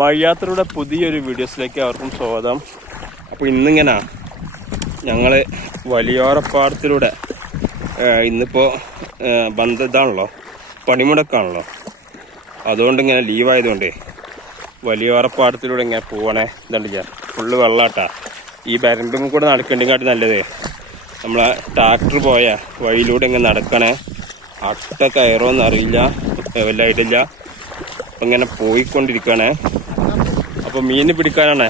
മഴയാത്രയുടെ പുതിയൊരു വീഡിയോസിലേക്ക് അവർക്കും സ്വാഗതം. അപ്പോൾ ഇന്നിങ്ങനെ ഞങ്ങൾ വലിയോറപ്പാടത്തിലൂടെ ഇന്നിപ്പോൾ ഇതാണല്ലോ, പണിമുടക്കാണല്ലോ, അതുകൊണ്ട് ഇങ്ങനെ ലീവായതുകൊണ്ട് വലിയോറപ്പാടത്തിലൂടെ ഇങ്ങനെ പോവണേ. ഇതുണ്ട് ഫുള്ള് വെള്ളാട്ടാ. ഈ വരമ്പും കൂടെ നടക്കേണ്ടെങ്കിൽ നല്ലത് നമ്മളെ ട്രാക്ടർ പോയ വഴിയിലൂടെ ഇങ്ങനെ നടക്കണേ. അട്ട കയറോന്നും അറിയില്ല, വല്ലായിട്ടില്ല. അപ്പം ഇങ്ങനെ പോയിക്കൊണ്ടിരിക്കുകയാണ്. അപ്പോൾ മീൻ പിടിക്കാനാണ്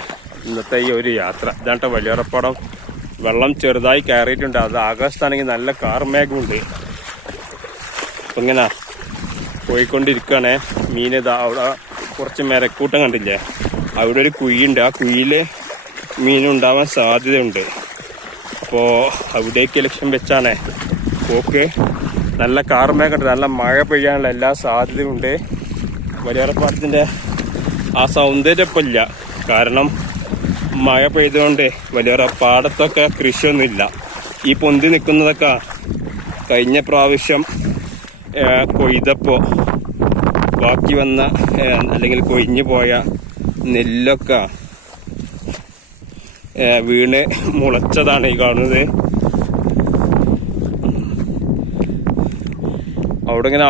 ഇന്നത്തെ ഈ ഒരു യാത്ര. ഇതാണ്ട വലിയോറപ്പാടം. വെള്ളം ചെറുതായി കയറിയിട്ടുണ്ട്. അത് ആകാശത്താണെങ്കിൽ നല്ല കാർമേഘമുണ്ട്. അപ്പം ഇങ്ങനെ പോയിക്കൊണ്ടിരിക്കുകയാണ്. മീൻ ഇതാ അവിടെ കുറച്ച് മെരക്കൂട്ടം കണ്ടില്ലേ, അവിടെ ഒരു കുഴിയുണ്ട്. ആ കുഴിയിൽ മീനുണ്ടാവാൻ സാധ്യതയുണ്ട്. അപ്പോൾ അവിടേക്ക് ലക്ഷ്യം വെച്ചാണ് പോക്ക്. നല്ല കാർമേഘമുണ്ട്, നല്ല മഴ പെയ്യാനുള്ള എല്ലാ സാധ്യതയുണ്ട്. വലിയോറപ്പാടത്തിൻ്റെ ആ സൗന്ദര്യം ഇപ്പം ഇല്ല, കാരണം മഴ പെയ്തുകൊണ്ട് വലിയോറപ്പാടത്തൊക്കെ കൃഷിയൊന്നുമില്ല. ഈ പൊന്തി നിൽക്കുന്നതൊക്കെ കഴിഞ്ഞ പ്രാവശ്യം കൊയ്തപ്പോൾ ബാക്കി വന്ന അല്ലെങ്കിൽ കൊഴിഞ്ഞു പോയ നെല്ലൊക്കെ വീണ് മുളച്ചതാണ് ഈ കാണുന്നത്. അവിടെ ഇങ്ങനെ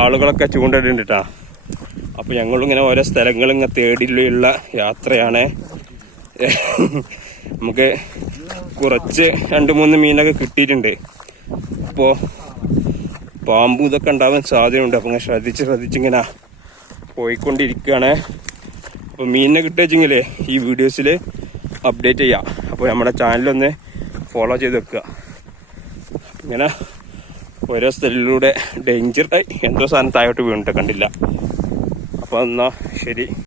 ആളുകളൊക്കെ ചൂണ്ടിട്ടുണ്ട് കേട്ടോ. അപ്പോൾ ഞങ്ങളിങ്ങനെ ഓരോ സ്ഥലങ്ങളിങ്ങനെ തേടിയുള്ള യാത്രയാണ്. നമുക്ക് കുറച്ച് 2-3 മീനൊക്കെ കിട്ടിയിട്ടുണ്ട്. അപ്പോൾ പാമ്പും ഇതൊക്കെ ഉണ്ടാവാൻ സാധ്യതയുണ്ട്. അപ്പോൾ ഇങ്ങനെ ശ്രദ്ധിച്ചിങ്ങനെ പോയിക്കൊണ്ടിരിക്കുകയാണ്. അപ്പോൾ മീനിനെ കിട്ടുവെച്ചെങ്കിൽ ഈ വീഡിയോസിൽ അപ്ഡേറ്റ് ചെയ്യാം. അപ്പോൾ നമ്മുടെ ചാനലൊന്ന് ഫോളോ ചെയ്ത് വെക്കുക. ഇങ്ങനെ ഓരോ സ്ഥലത്തിലൂടെ ഡേഞ്ചറായി എന്തോ സാധനം താഴോട്ട് വീണിട്ട് കണ്ടില്ല. അപ്പോൾ എന്നാൽ ശരി.